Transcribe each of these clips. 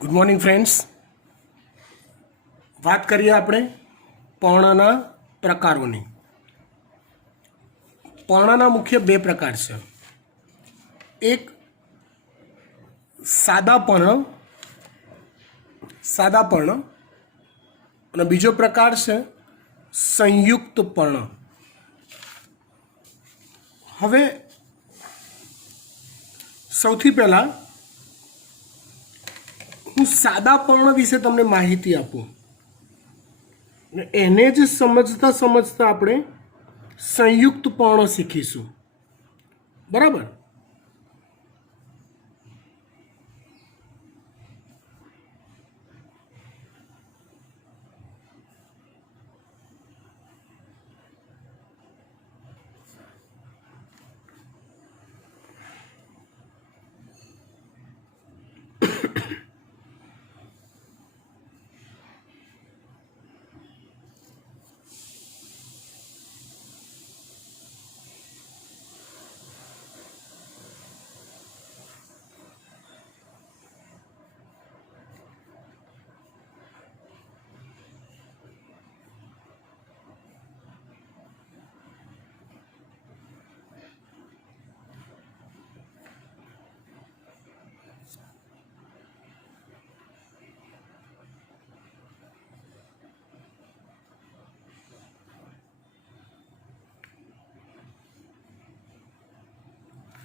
Good morning friends. વાત કરીએ આપણે પર્ણના પ્રકારોની. પર્ણના મુખ્ય બે પ્રકાર છે. એક સાદા પર્ણ અને બીજો પ્રકાર છે સંયુક્ત પર્ણ. હવે સૌથી પહેલાં હું સાદા પર્ણ વિશે તમને માહિતી આપું અને એને જ સમજતા આપણે સંયુક્ત પર્ણ શીખીશું. બરાબર?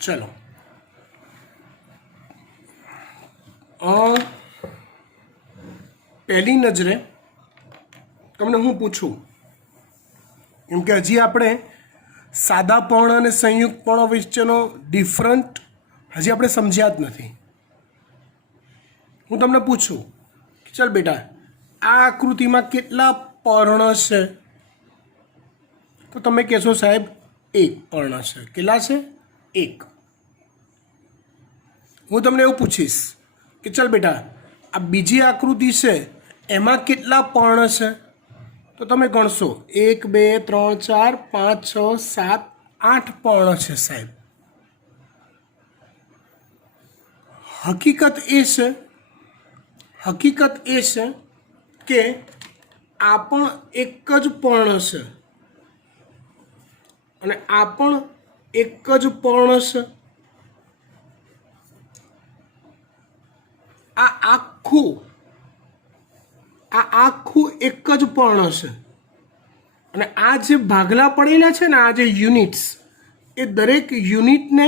ચલો, પહેલી નજરે તમને હું પૂછું, કેમ કે હજી આપણે સાદા પર્ણ અને સંયુક્ત પર્ણ વચ્ચેનો ડિફરન્ટ હજી આપણે સમજ્યા જ નથી. હું તમને પૂછું કે ચાલ બેટા, આ આકૃતિમાં કેટલા પર્ણ છે? તો તમે કહેશો સાહેબ એક પર્ણ છે. કેટલા છે? એક. હું તમને એવું પૂછીશ કે ચાલ બેટા, આ બીજી આકૃતિ છે એમાં કેટલા પર્ણ છે? તો તમે ગણશો 1 2 3 4 5 6 7 8 પર્ણ છે સાહેબ. હકીકત એ છે કે આ પણ એક જ પર્ણ છે અને આ પણ એક જ પર્ણ છે. આ આખું એક જ પર્ણ છે અને આ જે ભાગલા પડેલા છે ને, આ જે યુનિટ્સ, એ દરેક યુનિટને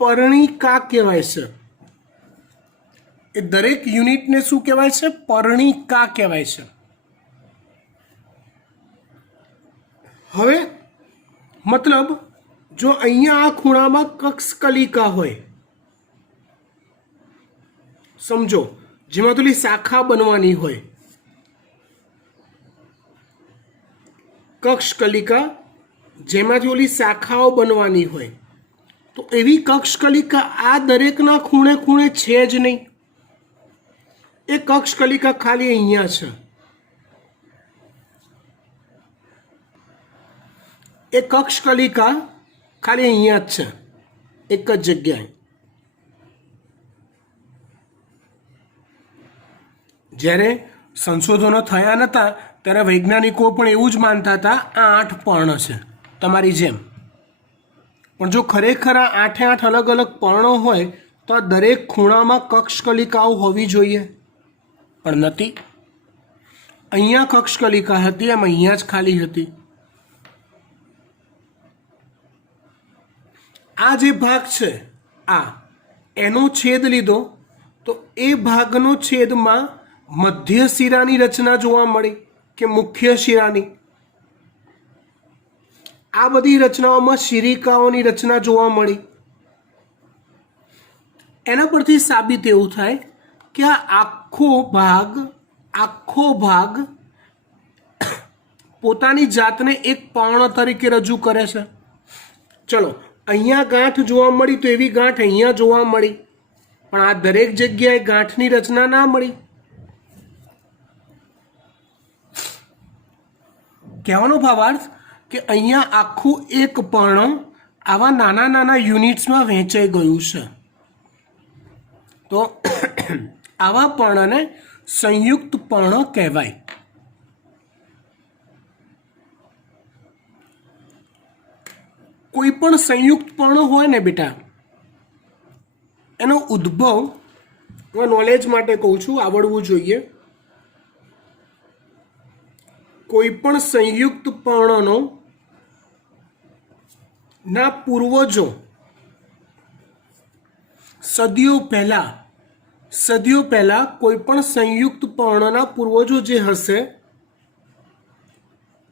પર્ણિકા કહેવાય છે. એ દરેક યુનિટને શું કહેવાય છે? પર્ણિકા કહેવાય છે. હવે મતલબ જો અહીંયા આ ખૂણામાં કક્ષકલિકા હોય, સમજો, જેમાં પેલી શાખા બનવાની હોય, કક્ષકલિકા જેમાંથી ઓલી શાખાઓ બનવાની હોય, તો એવી કક્ષકલિકા આ દરેકના ખૂણે ખૂણે છે જ નહીં. એ કક્ષકલિકા ખાલી અહીંયા છે. એ કક્ષકલિકા ખાલી અહીંયા જ છે, એક જ જગ્યાએ. જ્યારે સંશોધનો થયા નહોતા ત્યારે વૈજ્ઞાનિકો પણ એવું જ માનતા હતા, આ 8 પર્ણ છે તમારી જેમ. પણ જો ખરેખર આ 8 અલગ અલગ પર્ણો હોય તો આ દરેક ખૂણામાં કક્ષકલિકાઓ હોવી જોઈએ, પણ નથી. અહીંયા કક્ષકલિકા હતી, એમ અહીંયા જ ખાલી હતી. આ જે ભાગ છે એનો છેદ લીધો તો એ ભાગનો છેદમાં મધ્ય શિરાની રચના જોવા મળી કે મુખ્ય શિરાની. આ બધી રચનાઓમાં શિરિકાઓની રચના જોવા મળી. એના પરથી સાબિત એવું થાય કે આ આખો ભાગ પોતાની જાતને એક પર્ણ તરીકે રજૂ કરે છે. ચલો, અહીંયા ગાંઠ જોવા મળી તો એવી ગાંઠ અહીંયા જોવા મળી, પણ આ દરેક જગ્યાએ ગાંઠની રચના ના મળી. કહેવાનો ભાવાર્થ કે અહીંયા આખું એક પર્ણ આવા નાના નાના યુનિટ્સમાં વહેંચાઈ ગયું છે. તો આવા પર્ણને સંયુક્ત પર્ણ કહેવાય. કોઈ પણ સંયુક્ત પર્ણ હોય ને બેટા, એનો ઉદ્ભવ હું નોલેજ માટે કહું છું, આવડવું જોઈએ. કોઈ પણ સંયુક્ત પર્ણનો ના પૂર્વજો સદીઓ પહેલા કોઈ પણ સંયુક્ત પર્ણના પૂર્વજો જે હશે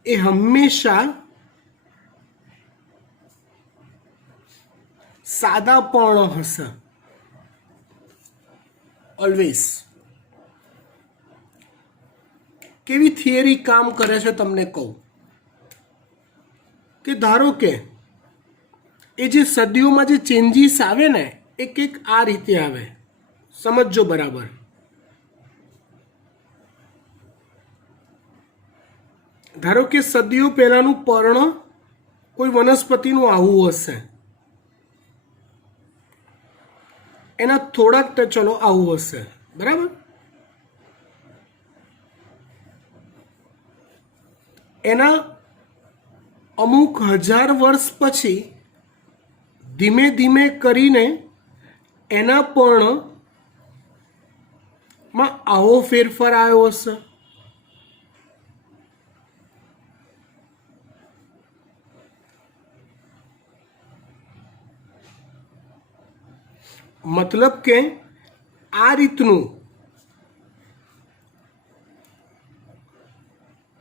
એ હંમેશા સાદા પર્ણ હશે. ઓલવેઝ. કેવી થિયરી કામ કરે છે તમને કહું કે ધારો કે એ જે સદીઓમાં જે ચેન્જીસ આવે ને એક આ રીતે આવે. સમજજો બરાબર. ધારો કે સદીઓ પહેલાનું પર્ણ કોઈ વનસ્પતિનું આવું હશે, એના થોડાક ચલો આવું હશે, બરાબર. એના અમુક હજાર વર્ષ પછી ધીમે ધીમે કરીને એના પર્ણમાં આવો ફેરફાર આવ્યો હશે. મતલબ કે આ રીતનું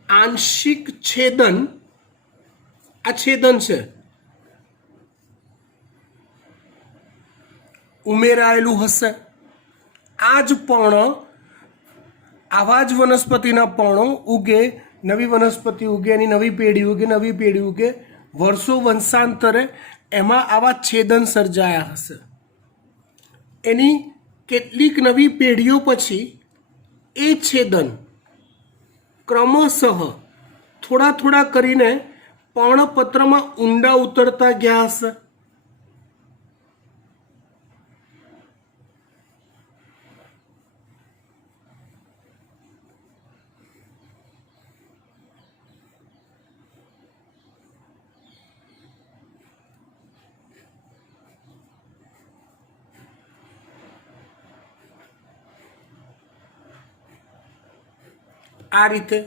આંશિક છેદન, આ છેદન છે, ઉમેરાયેલું હશે. આ જ પર્ણ, આવા જ વનસ્પતિના પર્ણો ઉગે, નવી વનસ્પતિ ઉગે, એની નવી પેઢી ઉગે, નવી પેઢી ઉગે, વર્ષો વંશાંતરે એમાં આવા છેદન સર્જાયા હશે. એની કેટલીક નવી પેઢીઓ પછી એ છેદન ક્રમશઃ થોડા થોડા કરીને પર્ણપત્રમાં ઊંડા ઉતરતા ગયા હશે. આ રીતે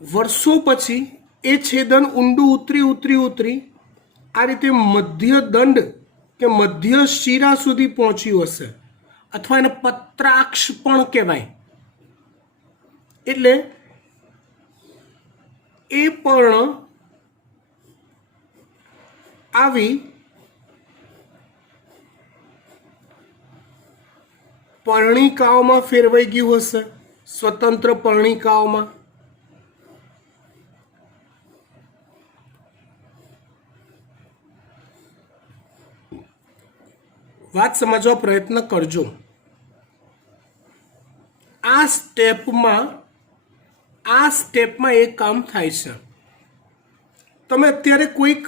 વર્ષો પછી એ છેદન ઊંડું ઉતરી આ રીતે મધ્ય દંડ કે મધ્ય શિરા સુધી પહોંચ્યું હશે, અથવા એને પત્રાક્ષ પણ કહેવાય. એટલે એ પર્ણ આવી પર્ણિકાઓમાં ફેરવાઈ ગયું હશે, સ્વતંત્ર પર્ણિકાઓમાં. વાત સમજવા પ્રયત્ન કરજો. આ સ્ટેપમાં એક કામ થાય છે. તમે અત્યારે કોઈક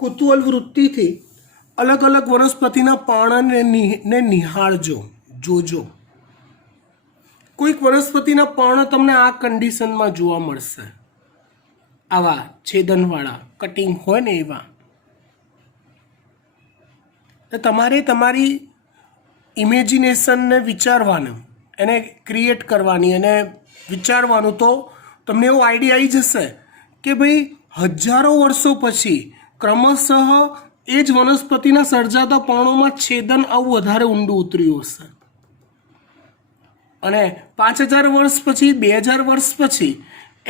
કુતૂહલ વૃત્તિથી અલગ અલગ વનસ્પતિના પર્ણને નિહાળજો, જોજો. કોઈક વનસ્પતિના પર્ણ તમને આ કન્ડિશનમાં જોવા મળશે, આવા છેદનવાળા કટિંગ હોય ને એવા. તમારે તમારી ઇમેજિનેશનને વિચારવાનું, એને ક્રિએટ કરવાની અને વિચારવાનું, તો તમને એવો આઈડિયા આવી જશે કે ભાઈ હજારો વર્ષો પછી ક્રમશઃ એ જ વનસ્પતિના સર્જાતા પર્ણોમાં છેદન આવું વધારે ઊંડું ઉતર્યું હશે, અને 5000 વર્ષ પછી, 2000 વર્ષ પછી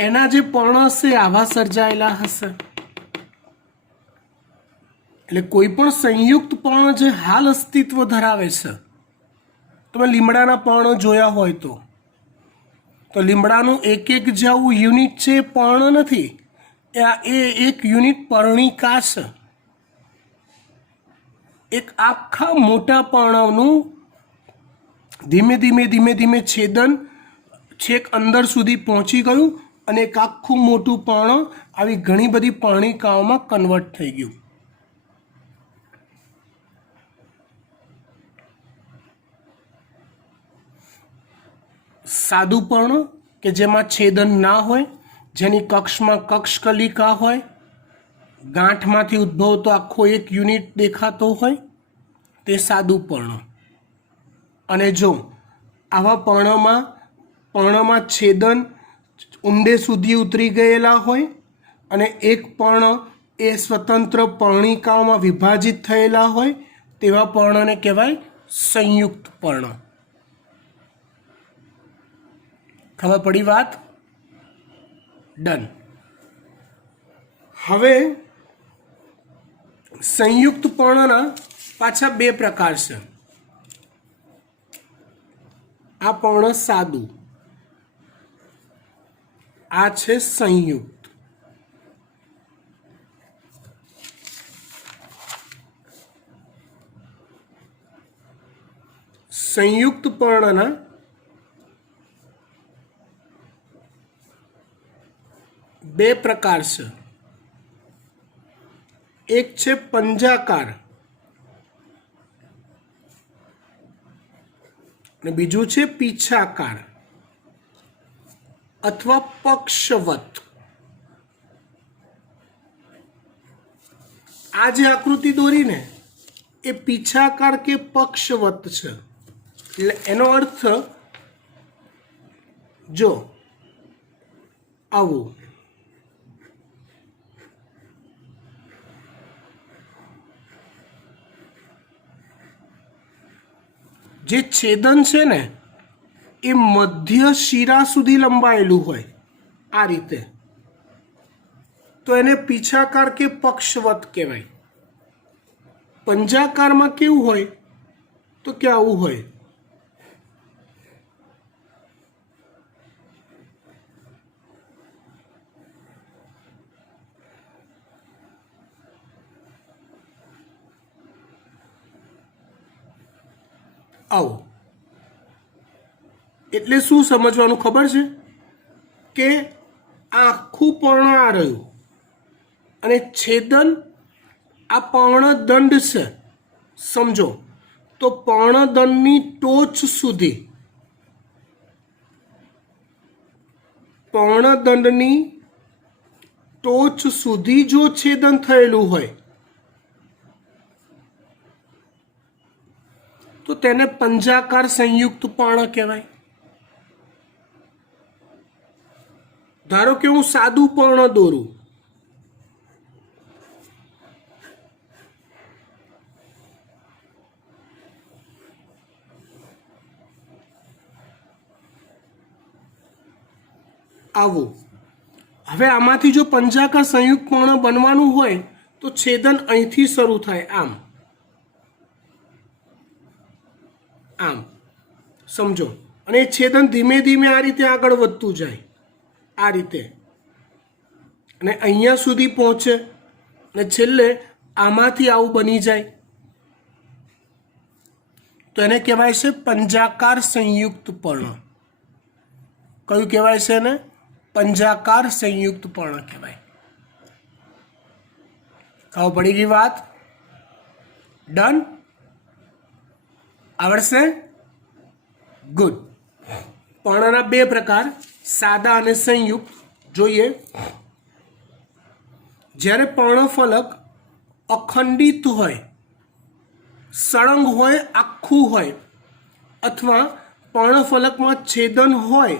એના જે પર્ણ હશે આવા સર્જાયેલા હશે. એટલે કોઈ પણ સંયુક્ત પર્ણ જે હાલ અસ્તિત્વ ધરાવે છે, તમે લીમડાના પર્ણ જોયા હોય તો લીમડાનું એક જે આવું યુનિટ છે એ પર્ણ નથી, એ એક યુનિટ પર્ણિકા છે. એક આખા મોટા પર્ણનું ધીમે ધીમે છેદન છેક અંદર સુધી પહોંચી ગયું, અને એક આખું મોટું પર્ણ આવી ઘણી બધી પર્ણિકાઓમાં કન્વર્ટ થઈ ગયું. સાદું પર્ણ કે જેમાં છેદન ના હોય, જેની કક્ષમાં કક્ષકલિકા હોય, ગાંઠમાંથી ઉદ્ભવતો આખો એક યુનિટ દેખાતો હોય, તે સાદું પર્ણ. અને જો આવા પર્ણમાં છેદન ઊંડે સુધી ઉતરી ગયેલા હોય અને એક પર્ણ એ સ્વતંત્ર પર્ણિકાઓમાં વિભાજિત થયેલા હોય, તેવા પર્ણને કહેવાય સંયુક્ત પર્ણ. ખબર પડી વાત? ડન. હવે સંયુક્ત પર્ણના પાછા બે પ્રકાર છે. આ પર્ણ સાદું, આ છે સંયુક્ત. સંયુક્ત પર્ણના બે પ્રકાર છે. એક છે પંજાકાર અને બીજું છે પીછાકાર અથવા પક્ષવત. આ જે આકૃતિ દોરીને એ પીછાકાર કે પક્ષવત છે. એટલે એનો અર્થ જો આવું, જે છેદન છે ને એ મધ્ય શિરા સુધી લંબાયેલું હોય આ રીતે, તો એને પીછાકાર કે પક્ષવત કહેવાય. પંજાકારમાં કેવું હોય તો કે આવું હોય. આવું. એટલે શું સમજવાનું ખબર છે કે આખું પર્ણ આ રહ્યું અને છેદન આ પર્ણદંડ છે. સમજો તો પર્ણદંડની ટોચ સુધી, પર્ણદંડની ટોચ સુધી જો છેદન થયેલું હોય તો તેને પંજાકાર સંયુક્ત પર્ણ કહેવાય. ધારો કે હું સાદું પર્ણ દોરું, આવું. હવે આમાંથી જો પંજાકાર સંયુક્ત પર્ણ બનવાનું હોય તો છેદન અહીંથી શરૂ થાય, આમ આમ સમજો. અને એ છેદન ધીમે ધીમે આ રીતે આગળ વધતું જાય, આ રીતે, અને અહીંયા સુધી પહોંચે અને છેલ્લે આમાંથી આવું બની જાય. તો એને કહેવાય છે પંજાકાર સંયુક્ત પર્ણ. કયું કહેવાય છે એને? પંજાકાર સંયુક્ત પર્ણ કહેવાય. ખબર પડી ગઈ વાત? ડન. આવડશે? ગુડ. પર્ણના બે પ્રકાર, સાદા અને સંયુક્ત. જોઈએ. જ્યારે પર્ણફલક અખંડિત હોય, સળંગ હોય, આખું હોય, અથવા પર્ણફલકમાં છેદન હોય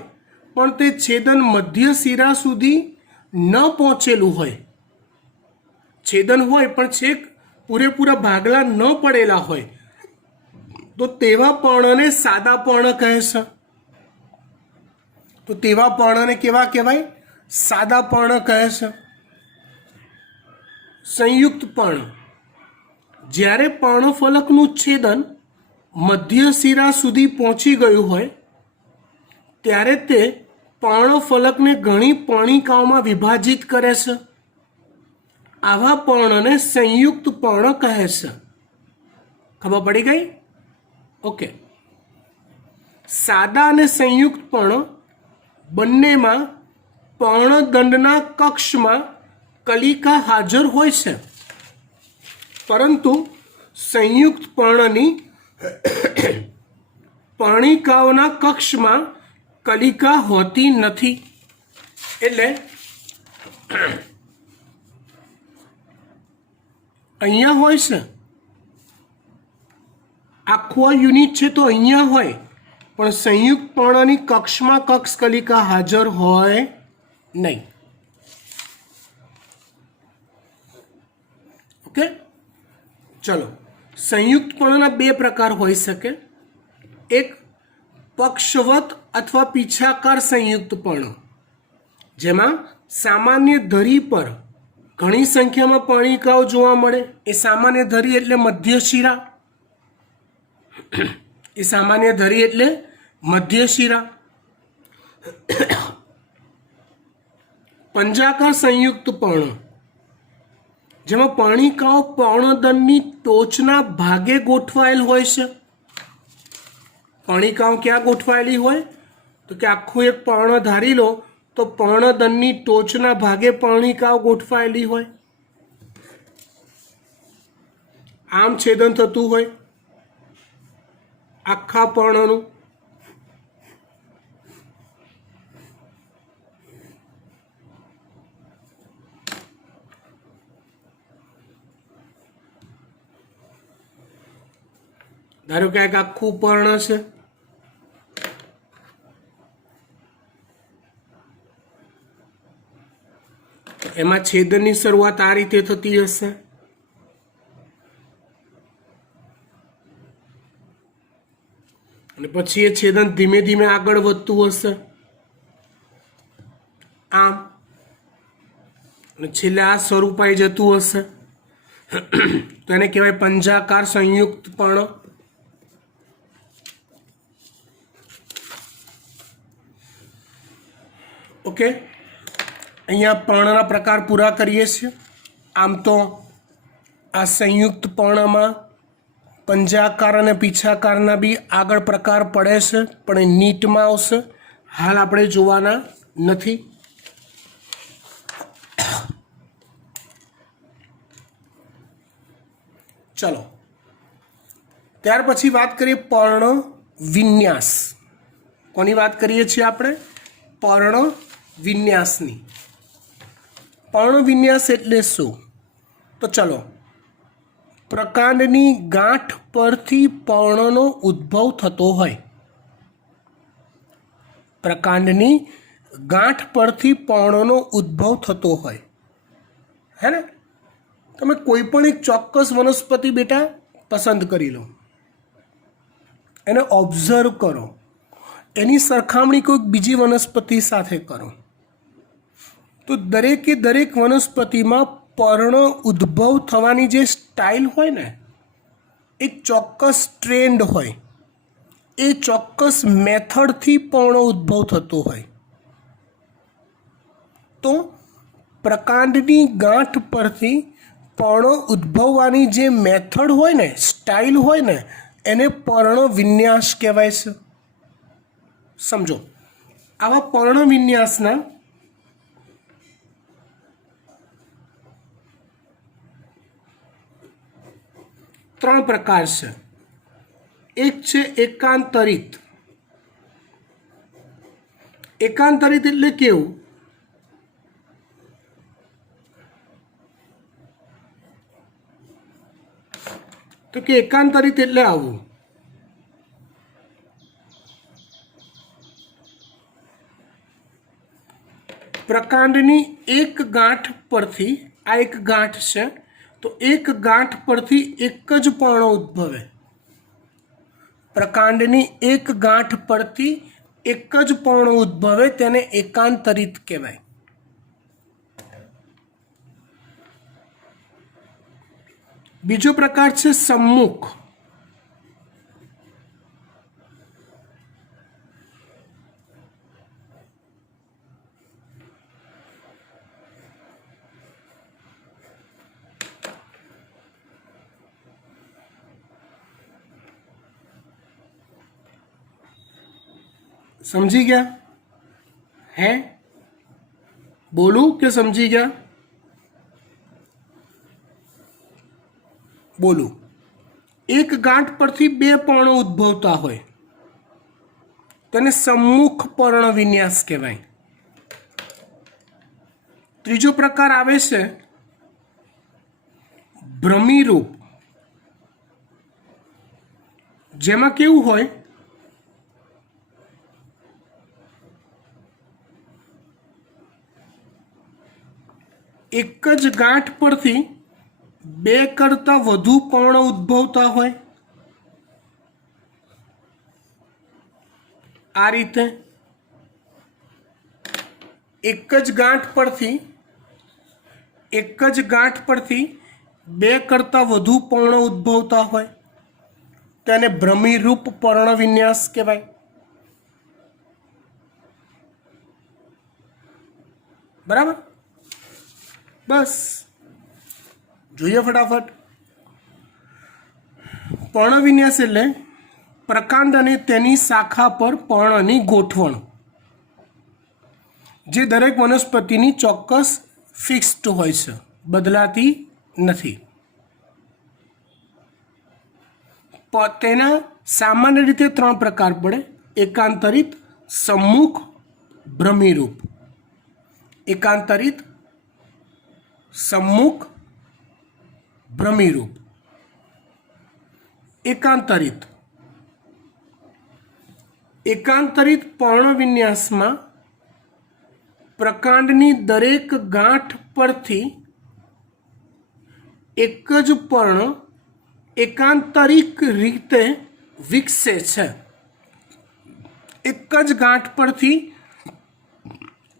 પણ તે છેદન મધ્ય શિરા સુધી ન પહોંચેલું હોય, છેદન હોય પણ છેક પૂરેપૂરા ભાગલા ન પડેલા હોય, તો તેવા પર્ણને સાદા પર્ણ કહે છે. તો તેવા પર્ણને કેવા કહેવાય? સાદા પર્ણ કહે છે. સંયુક્ત પર્ણ, જ્યારે પર્ણફલકનું છેદન મધ્ય શિરા સુધી પહોંચી ગયું હોય ત્યારે તે પર્ણફલકને ઘણી પર્ણિકાઓમાં વિભાજિત કરે છે. આવા પર્ણને સંયુક્ત પર્ણ કહે છે. ખબર પડી ગઈ? ઓકે. સાદા અને સંયુક્ત પર્ણ બંનેમાં પર્ણદંડના કક્ષમાં કલિકા હાજર હોય છે, પરંતુ સંયુક્ત પર્ણની પર્ણિકાઓના કક્ષમાં કલિકા હોતી નથી. એટલે અહીંયા હોય છે, આખો યુનિટ છે તો અહીંયા હોય, પણ સંયુક્ત પર્ણની કક્ષમાં કક્ષ કલિકા હાજર હોય નહીં. ઓકે, ચલો. સંયુક્ત પર્ણના બે પ્રકાર હોઈ શકે. એક પક્ષવત અથવા પીછાકાર સંયુક્ત પર્ણ, જેમાં સામાન્ય ધરી પર ઘણી સંખ્યામાં પર્ણિકાઓ જોવા મળે. એ સામાન્ય ધરી એટલે મધ્ય શિરા. એ સામાન્ય ધરી એટલે મધ્ય શિરા. પંજાકાર સંયુક્ત પર્ણ, જેમાં પર્ણિકાઓ પર્ણદંડની ટોચના ભાગે ગોઠવાયેલ હોય છે. પર્ણિકાઓ ક્યાં ગોઠવાયેલી હોય? તો કે આખું એક પર્ણ ધારી લો તો પર્ણદંડની ટોચના ભાગે પર્ણિકાઓ ગોઠવાયેલી હોય. આમ છેદન થતું હોય આખા પર્ણનું. ધારો કે એક આખું પર્ણ છે, એમાં છેદનની શરૂઆત આ રીતે થતી હશે. અને પછી એ છેદન ધીમે ધીમે આગળ વધતું હશે આમ, અને છેલ્લે આ સ્વરૂપાઈ જતું હશે. તો એને કહેવાય પંજાકાર સંયુક્ત પર્ણ. ઓકે, અહીંયા પર્ણના પ્રકાર પૂરા કરીએ છીએ. આમ તો આ સંયુક્ત પર્ણમાં પંજાકાર અને પીછાકારના બી આગળ પ્રકાર પડે છે, પણ એ નીટમાં આવશે. હાલ આપણે જોવાના નથી. ચલો, ત્યાર પછી વાત કરીએ પર્ણ વિન્યાસ. કોની વાત કરીએ છીએ આપણે? પર્ણ વિન્યાસની. પર્ણ વિન્યાસ એટલે શું? તો ચલો, પ્રકાંડની ગાંઠ પરથી પર્ણનો ઉદ્ભવ થતો હોય. પ્રકાંડની ગાંઠ પરથી પર્ણનો ઉદ્ભવ થતો હોય, હે ને? તમે કોઈ પણ એક ચોક્કસ વનસ્પતિ બેટા પસંદ કરી લો, એને ઓબ્ઝર્વ કરો, એની સરખામણી કોઈક બીજી વનસ્પતિ સાથે કરો, તો દરેકે દરેક વનસ્પતિમાં પર્ણ ઉદ્ભવ થવાની જે સ્ટાઇલ હોય ને, એક ચોક્કસ ટ્રેન્ડ હોય, એ ચોક્કસ મેથડથી પર્ણ ઉદ્ભવ થતો હોય. તો પ્રકાંડની ગાંઠ પરથી પર્ણ ઉદ્ભવવાની જે મેથડ હોય ને, સ્ટાઇલ હોય ને, એને પર્ણ વિન્યાસ કહેવાય છે. સમજો, આવા પર્ણ વિન્યાસના ત્રણ પ્રકાર છે. એક છે એકાંતરિત. એકાંતરિત એટલે કેવું? તો કે એકાંતરિત એટલે આવું. પ્રકાંડની એક ગાંઠ પરથી, આ એક ગાંઠ છે, તો એક ગાંઠ પરથી એક જ પર્ણ ઉદ્ભવે. પ્રકાંડની એક ગાંઠ પરથી એક જ પર્ણ ઉદ્ભવે, તેને એકાંતરિત કહેવાય. બીજો પ્રકાર છે સમ્મુખ. समझी गया है? बोलूं कि समझी गया? बोलूं. एक गांठ परथी बे पर्ण उद्भवता होय. તેને સમ્મુખ પર્ણ વિન્યાસ કહેવાય. ત્રીજો પ્રકાર આવે છે ભ્રમિરૂપ, જેમાં કેવું હોય એક જ ગાંઠ પરથી બે કરતાં વધુ પર્ણ ઉદ્ભવતા હોય. આ રીતે એક જ ગાંઠ પરથી બે કરતાં વધુ પર્ણ ઉદ્ભવતા હોય તેને ભ્રમિરૂપ પર્ણ વિન્યાસ કહેવાય. બરાબર, બસ જોઈએ ફટાફટ. પર્ણ વિન્યાસ એટલે પ્રકાંડ અને તેની શાખા પર પર્ણની ગોઠવણ, જે દરેક વનસ્પતિની ચોક્કસ ફિક્સ્ડ હોય છે, બદલાતી નથી. તેના સામાન્ય રીતે ત્રણ પ્રકાર પડે: એકાંતરિત, સમ્મુખ, ભ્રમિરૂપ. એકાંતરિત, સમ્મુખ, ભ્રમિરૂપ. એકાંતરિત પર્ણ વિન્યાસમાં પ્રકાંડની દરેક ગાંઠ પરથી એક જ પર્ણ એકાંતરિક રીતે વિકસે છે. એક જ ગાંઠ પરથી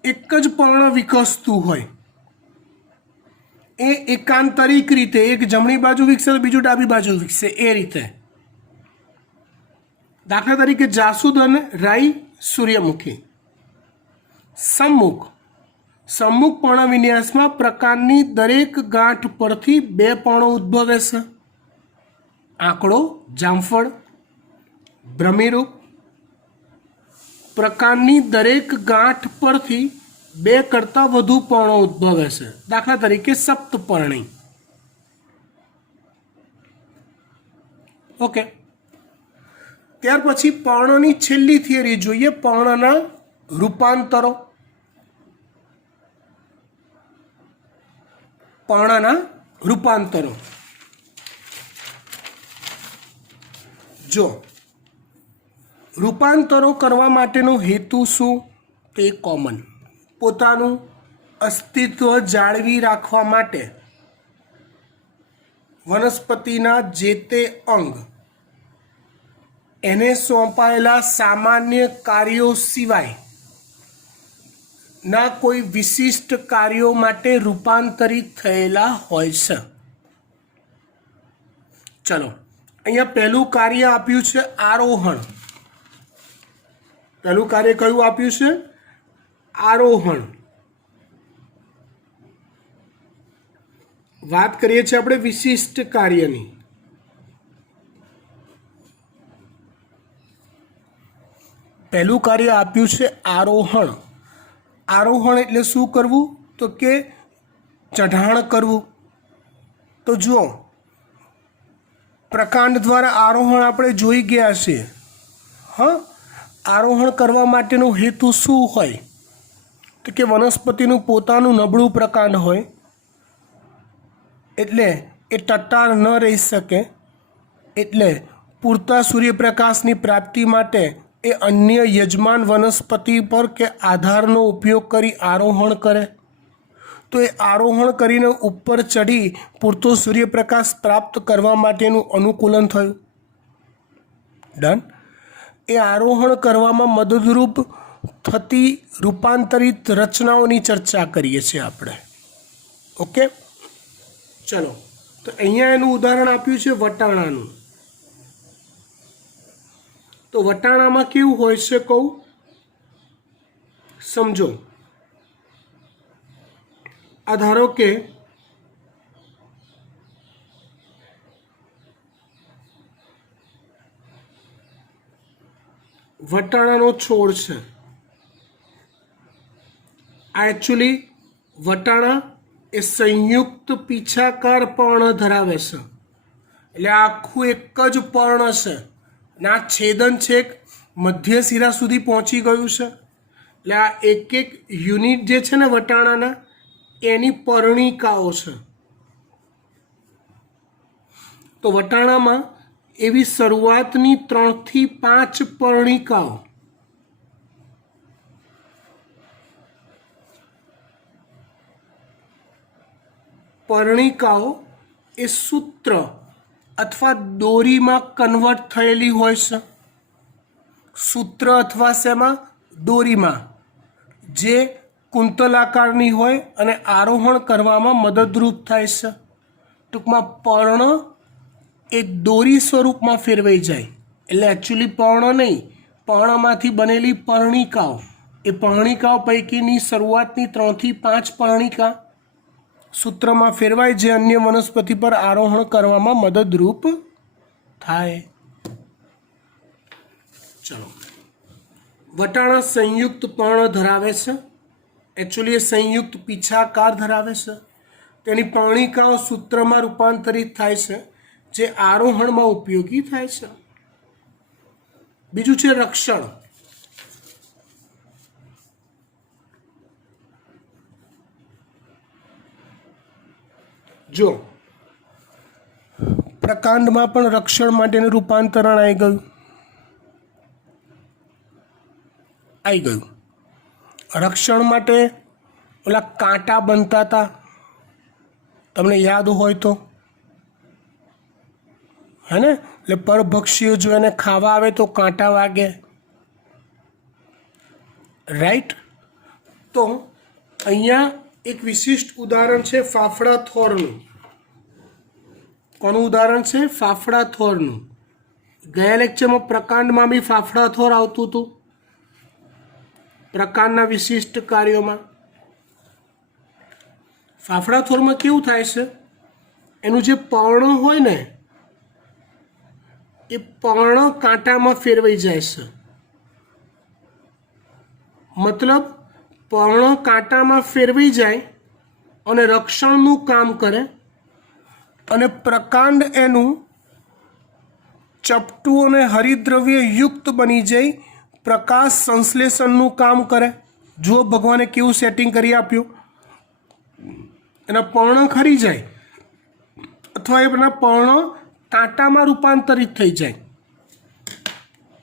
એક જ પર્ણ વિકસતું હોય એ એકાંતરિક રીતે, એક જમણી બાજુ વિકસે તો બીજું ડાબી બાજુ વિકસે, એ રીતે. દાખલા તરીકે જાસૂદ અને રાઈ, સૂર્યમુખી. સમ્મુખ પર્ણ વિન્યાસમાં પ્રકાંડની દરેક ગાંઠ પરથી બે પર્ણો ઉદ્ભવે છે. આંકડો, જામફળ. ભ્રમિરૂપ પ્રકાંડની દરેક ગાંઠ પરથી બે કરતાં વધુ પર્ણો ઉદ્ભવે છે. દાખલા તરીકે સપ્તપર્ણી. ઓકે, ત્યાર પછી પર્ણની છેલ્લી થિયરી જોઈએ, પર્ણના રૂપાંતરો. જો રૂપાંતરો કરવા માટેનો હેતુ શું? તે કોમન. પોતાનું અસ્તિત્વ જાળવી રાખવા માટે વનસ્પતિના જે તે અંગ એને સોંપાયેલા સામાન્ય કાર્યો સિવાય ના કોઈ વિશિષ્ટ કાર્યો માટે રૂપાંતરિત થયેલા હોય છે. ચલો, અહીંયા પહેલું કાર્ય આપ્યું છે આરોહણ. પહેલું કાર્ય કયું આપ્યું છે? આરોહણ. વાત કરીએ છીએ આપણે વિશિષ્ટ કાર્યની. પહેલું કાર્ય આપ્યું છે આરોહણ. આરોહણ એટલે શું કરવું? તો કે ચઢાણ કરવું. તો જુઓ, પ્રકાંડ દ્વારા આરોહણ આપણે જોઈ ગયા છે. હા, આરોહણ કરવા માટેનો હેતુ શું હોય? તો કે વનસ્પતિનું પોતાનું નબળું પ્રકાંડ હોય એટલે એ ટટ્ટાર ન રહી શકે, એટલે પૂરતા સૂર્યપ્રકાશની પ્રાપ્તિ માટે એ અન્ય યજમાન વનસ્પતિ પર કે આધારનો ઉપયોગ કરી આરોહણ કરે. તો એ આરોહણ કરીને ઉપર ચઢી પૂરતો સૂર્યપ્રકાશ પ્રાપ્ત કરવા માટેનું અનુકૂલન થયું. ડન. એ આરોહણ કરવામાં મદદરૂપ થતી રૂપાંતરિત રચનાઓની ચર્ચા કરીએ છીએ આપણે. ઓકે, ચલો. તો અહીંયા એનું ઉદાહરણ આપ્યું છે વટાણાનું. તો વટાણામાં કેવું હોય છે કહું? સમજો, આ ધારો કે વટાણાનો છોડ છે. આ એકચ્યુઅલી વટાણા એ સંયુક્ત પીછાકાર પર્ણ ધરાવે છે, એટલે આખું એક જ પર્ણ છે. અને આ છેદન છેક મધ્ય શિરા સુધી પહોંચી ગયું છે, એટલે આ એક એક યુનિટ જે છે ને વટાણાના એની પર્ણિકાઓ છે. તો વટાણામાં એવી શરૂઆતની 3 થી 5 પર્ણિકાઓ, એ સૂત્ર અથવા દોરીમાં કન્વર્ટ થયેલી હોય છે. સૂત્ર અથવા શેમાં? દોરીમાં, જે કુંતલાકારની હોય અને આરોહણ કરવામાં મદદરૂપ થાય છે. ટૂંકમાં પર્ણ એ દોરી સ્વરૂપમાં ફેરવાઈ જાય, એટલે એકચ્યુઅલી પર્ણ નહીં, પર્ણમાંથી બનેલી પર્ણિકાઓ, એ પર્ણિકાઓ પૈકીની શરૂઆતની 3 થી 5 પર્ણિકા સૂત્રમાં ફેરવાય, જે અન્ય વનસ્પતિ પર આરોહણ કરવામાં મદદરૂપ થાય. ચલો, વટાણા સંયુક્ત પર્ણ ધરાવે છે. એકચ્યુઅલી એ સંયુક્ત પીછાકાર ધરાવે છે. તેની પર્ણિકાઓ સૂત્રમાં રૂપાંતરિત થાય છે, જે આરોહણમાં ઉપયોગી થાય છે. બીજું છે રક્ષણ. જો પ્રકાંડમાં પણ રક્ષણ માટેનું રૂપાંતરણ આવી ગયું. રક્ષણ માટે ઓલા કાંટા બનતા હતા, તમને યાદ હોય તો, હે ને? એટલે પરભક્ષીઓ જો એને ખાવા આવે તો કાંટા વાગે, રાઈટ? તો અહીંયા એક વિશિષ્ટ ઉદાહરણ છે ફાફડા થોરનું. કોનું ઉદાહરણ છે? ફાફડા થોરનું. ગયા લેક્ચરમાં પ્રકાંડમાં બી ફાફડા થોર આવતું હતું, પ્રકાંડના વિશિષ્ટ કાર્યોમાં. ફાફડા થોરમાં કેવું થાય છે? એનું જે પર્ણ હોય ને, એ પર્ણ કાંટામાં ફેરવાઈ જાય છે. મતલબ પર્ણ કાંટામાં ફેરવાઈ જાય અને રક્ષણનું કામ કરે, અને પ્રકાંડ એનું ચપટું અને હરિદ્રવ્ય યુક્ત બની જાય, પ્રકાશ સંશ્લેષણનું કામ કરે. જુઓ ભગવાને કેવું સેટિંગ કરી આપ્યું. એના પર્ણ ખરી જાય અથવા એના પર્ણ કાંટામાં રૂપાંતરિત થઈ જાય,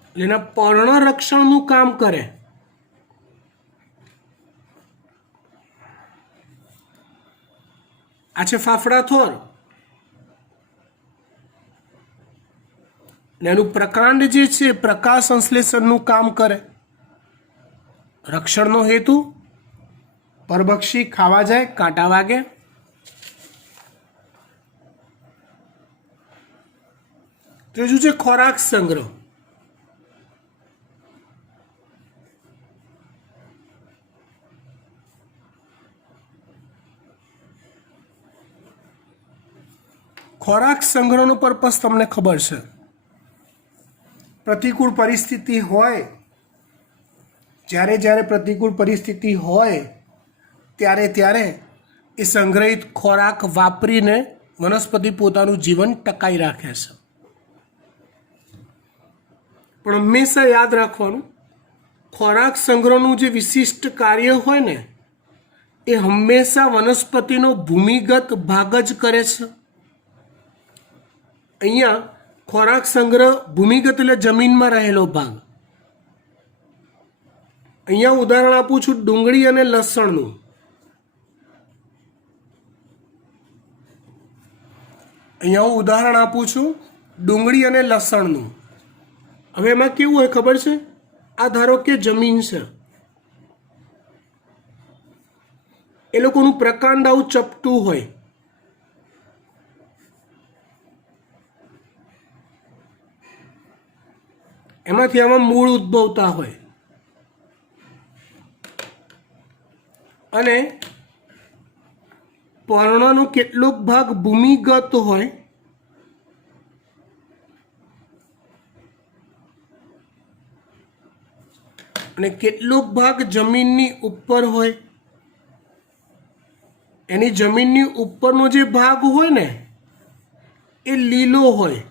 એટલે એના પર્ણ રક્ષણનું કામ કરે. આ છે ફાફડા થોર. એનું પ્રકાંડ જે છે પ્રકાશ સંશ્લેષણનું કામ કરે. રક્ષણનો હેતુ પરભક્ષી ખાવા જાય, કાંટા વાગે. ત્રીજું છે ખોરાક સંગ્રહ. ખોરાક સંગ્રહનો પર્પસ તમને ખબર છે. પ્રતિકૂળ પરિસ્થિતિ હોય, જ્યારે પ્રતિકૂળ પરિસ્થિતિ હોય ત્યારે એ સંગ્રહિત ખોરાક વાપરીને વનસ્પતિ પોતાનું જીવન ટકાવી રાખે છે. પણ હંમેશા યાદ રાખવાનું, ખોરાક સંગ્રહનું જે વિશિષ્ટ કાર્ય હોય ને, એ હંમેશા વનસ્પતિનો ભૂમિગત ભાગ જ કરે છે. અહીંયા ખોરાક સંગ્રહ ભૂમિગત એટલે જમીનમાં રહેલો ભાગ. અહીંયા ઉદાહરણ આપું છું ડુંગળી અને લસણનું. હવે એમાં કેવું હોય ખબર છે? આ ધારો કે જમીન છે, એ લોકોનું પ્રકાંડ આવું ચપટું હોય. એમાંથી આમાં મૂળ ઉદ્ભવતા હોય, અને પર્ણનો કેટલોક ભાગ ભૂમિગત હોય અને કેટલોક ભાગ જમીનની ઉપર હોય. એની જમીનની ઉપરનો જે ભાગ હોય ને, એ લીલો હોય,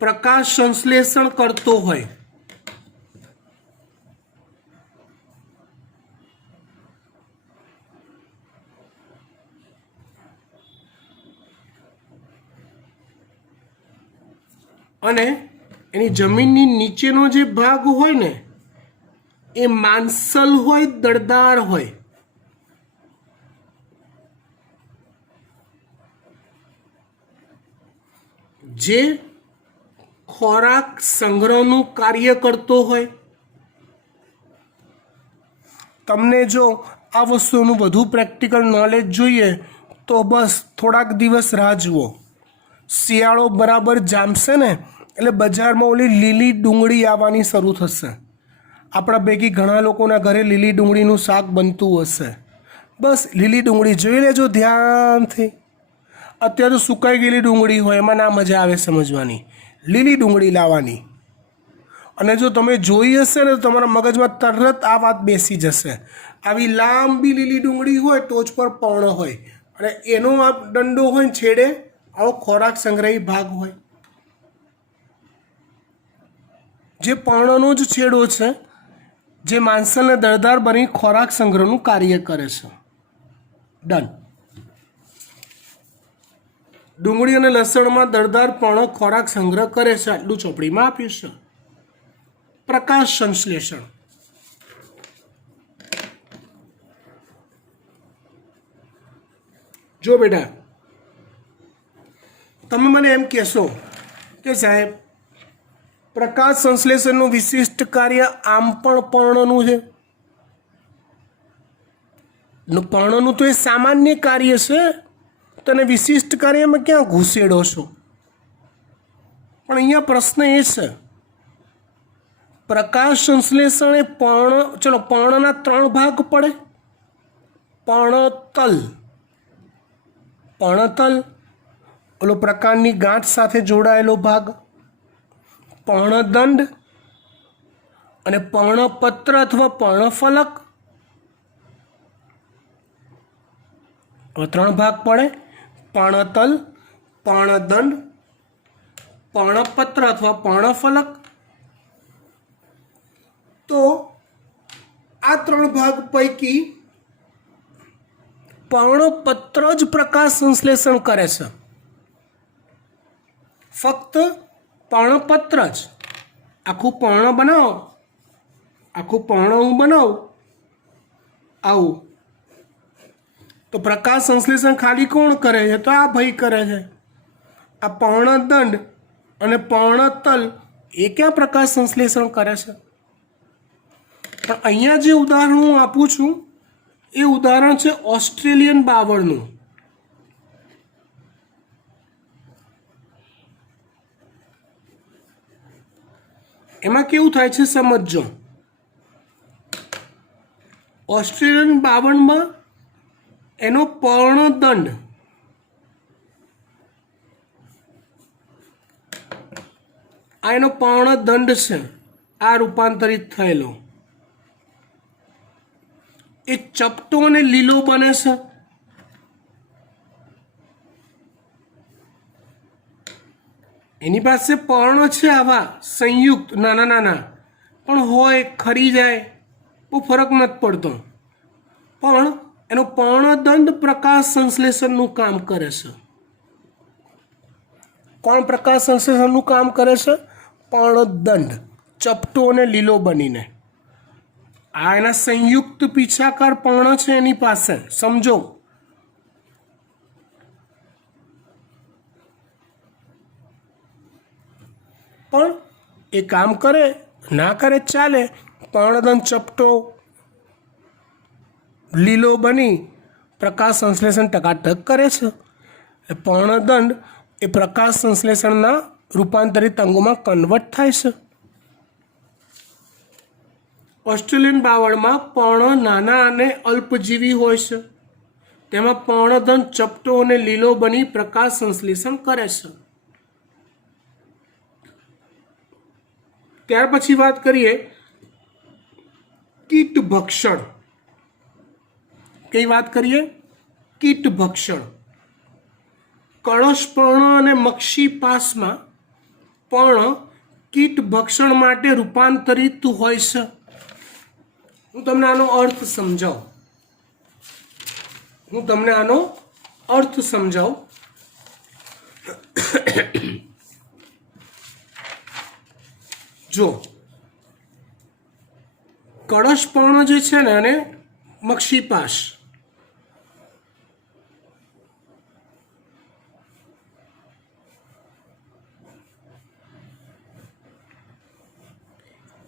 પ્રકાશ સંશ્લેષણ કરતો હોય. અને એની જમીનની નીચેનો જે ભાગ હોય ને એ માંસલ હોય, દળદાર હોય. જે ખોરાક સંગ્રહનું કાર્ય કરતો હોય. તમને જો આ વસ્તુનું વધુ પ્રેક્ટિકલ નોલેજ જોઈએ તો બસ થોડાક દિવસ રાહ જુઓ. શિયાળો બરાબર જામશે ને એટલે બજારમાં ઓલી લીલી ડુંગળી આવવાની શરૂ થશે. આપણા પૈકી ઘણા લોકોના ઘરે લીલી ડુંગળીનું શાક બનતું હશે. બસ લીલી ડુંગળી જોઈ લેજો ધ્યાનથી. અત્યારે તો સુકાઈ ગયેલી ડુંગળી હોય એમાં ના મજા આવે સમજવાની. લીલી ડુંગળી લાવવાની. અને જો તમે જોઈ હશે ને તો તમારા મગજમાં તરત આ વાત બેસી જશે. આવી લાંબી લીલી ડુંગળી હોય, ટોચ પર પર્ણ હોય અને એનો આ દંડો હોય ને છેડે આવો ખોરાક સંગ્રહી ભાગ હોય. જે પર્ણનો જ છેડો છે જે માંસલને દળદાર બની ખોરાક સંગ્રહનું કાર્ય કરે છે. ડન. ડુંગળી અને લસણમાં દળદાર પર્ણ ખોરાક સંગ્રહ કરે છે. આટલું ચોપડીમાં આપ્યું છે. પ્રકાશ સંશ્લેષણ. જો બેટા, તમે મને એમ કહેશો કે સાહેબ પ્રકાશ સંશ્લેષણનું વિશિષ્ટ કાર્ય આમ પણ પર્ણનું છે. પર્ણનું તો એ સામાન્ય કાર્ય છે, તને વિશિષ્ટ કાર્યમાં ક્યાં ઘૂસેડો છો? પણ અહીંયા પ્રશ્ન એ છે, પ્રકાશ સંશ્લેષણ એ પર્ણના 3 ભાગ પડે. પર્ણતલ ઓલો પ્રકારની ગાંઠ સાથે જોડાયેલો ભાગ, પર્ણદંડ અને પર્ણપત્ર અથવા પર્ણફલક. 3 ભાગ પડે: પર્ણતલ, પર્ણદંડ, પર્ણપત્ર અથવા પર્ણફલક. તો આ 3 ભાગ પૈકી પર્ણપત્ર જ પ્રકાશ સંશ્લેષણ કરે છે. ફક્ત પર્ણપત્ર જ. આખું પર્ણ બનાવો, આખું પર્ણ હું બનાવું આવું, તો પ્રકાશ સંશ્લેષણ ખાલી કોણ કરે છે? તો આ ભાઈ કરે છે. આ પર્ણદંડ અને પર્ણતલ એ ક્યાં પ્રકાશ સંશ્લેષણ કરે છે? પણ અહીંયા જે ઉદાહરણ હું આપું છું એ ઉદાહરણ છે ઓસ્ટ્રેલિયન બાવળનું. એમાં કેવું થાય છે સમજજો. ઓસ્ટ્રેલિયન બાવળમાં એનો પર્ણદંડ આ એનો પર્ણદંડ છે, આ રૂપાંતરિત થયેલો એ ચપટો અને લીલો બને છે. એની પાસે પર્ણ છે આવા સંયુક્ત નાના નાના, પણ હોય ખરી જાય બહુ ફરક નથી પડતો. પણ એનો પર્ણદંડ પ્રકાશ સંશ્લેષણનું કામ કરે છે. કોણ પ્રકાશ સંશ્લેષણનું કામ કરે છે? પર્ણદંડ, ચપટો અને લીલો બનીને. આ એના સંયુક્ત પીછાકાર પર્ણ છે એની પાસે. સમજો. પણ એ કામ કરે ના કરે ચાલે. પર્ણદંડ ચપટો લીલો બની પ્રકાશ સંશ્લેષણ ટકાટક કરે છે. પર્ણદંડ એ પ્રકાશ સંશ્લેષણના રૂપાંતરિત અંગોમાં કન્વર્ટ થાય છે. ઓસ્ટ્રેલિયન બાવળમાં પર્ણ નાના અને અલ્પજીવી હોય છે. તેમાં પર્ણદંડ ચપટો અને લીલો બની પ્રકાશ સંશ્લેષણ કરે છે. ત્યાર પછી વાત કરીએ કીટ ભક્ષણ. કઈ વાત કરીએ? કીટ ભક્ષણ. કળશ પર્ણ અને મક્ષી પાસમાં પર્ણ કીટ ભક્ષણ માટે રૂપાંતરિત હોય છે. હું તમને આનો અર્થ સમજાવું. જો કળશપર્ણ જે છે ને અને મક્ષીપાશ,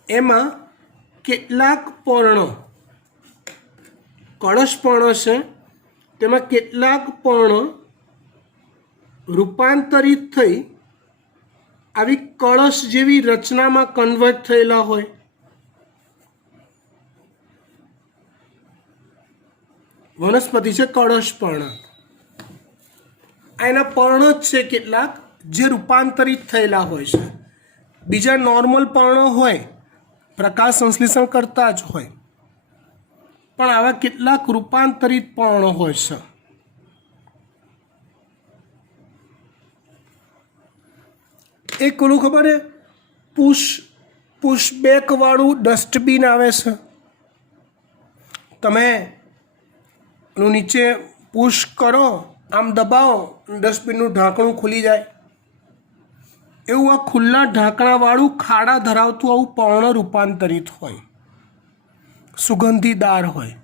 એમાં કેટલાક પર્ણ, કળશપર્ણ છે તેમાં કેટલાક પર્ણ રૂપાંતરિત થઈ આવી કળશ જેવી રચનામાં કન્વર્ટ થયેલા હોય. વનસ્પતિ છે કળશપર્ણ. આ એના પર્ણ જ છે કેટલાક જે રૂપાંતરિત થયેલા હોય છે. બીજા નોર્મલ પર્ણ હોય, પ્રકાશ સંશ્લેષણ કરતા જ હોય, પણ આવા કેટલાક રૂપાંતરિત પર્ણ હોય છે. એક ઓલું ખબર છે, પુશ બેક વાળું ડસ્ટબિન આવે છે. તમે એનું નીચે પુશ કરો, આમ દબાવો, ડસ્ટબિનનું ઢાંકણું ખુલી જાય. એવું આ ખુલ્લા ઢાંકણાવાળું ખાડા ધરાવતું આવું પર્ણ રૂપાંતરિત હોય, સુગંધીદાર હોય.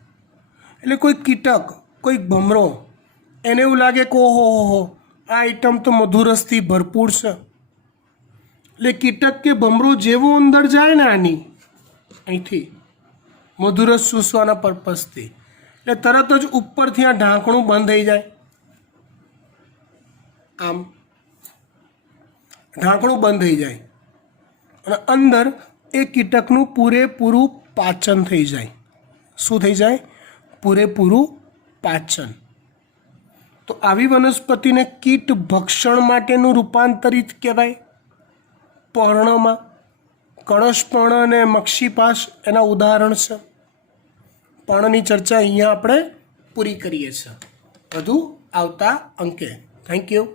એટલે કોઈ કીટક, કોઈ ભમરો, એને એવું લાગે કે ઓહો આ આઈટમ તો મધુરસથી ભરપૂર છે. એટલે કીટક કે ભમરો જેવો અંદર જાય ને આની અહીંથી મધુરસ ચૂસવાના પર્પઝથી, એટલે તરત જ ઉપરથી આ ઢાંકણું બંધ થઈ જાય. આમ ઢાંકણું બંધ થઈ જાય અને અંદર એ કીટકનું પૂરેપૂરું પાચન થઈ જાય. શું થઈ જાય? પૂરેપૂરું પાચન. તો આવી વનસ્પતિને કીટ ભક્ષણ માટેનું રૂપાંતરિત કહેવાય. પર્ણમાં કળશપર્ણ અને મક્ષીપાશ એના ઉદાહરણ છે. પર્ણની ચર્ચા અહીંયા આપણે પૂરી કરીએ છીએ. વધુ આવતા અંકે. Thank you.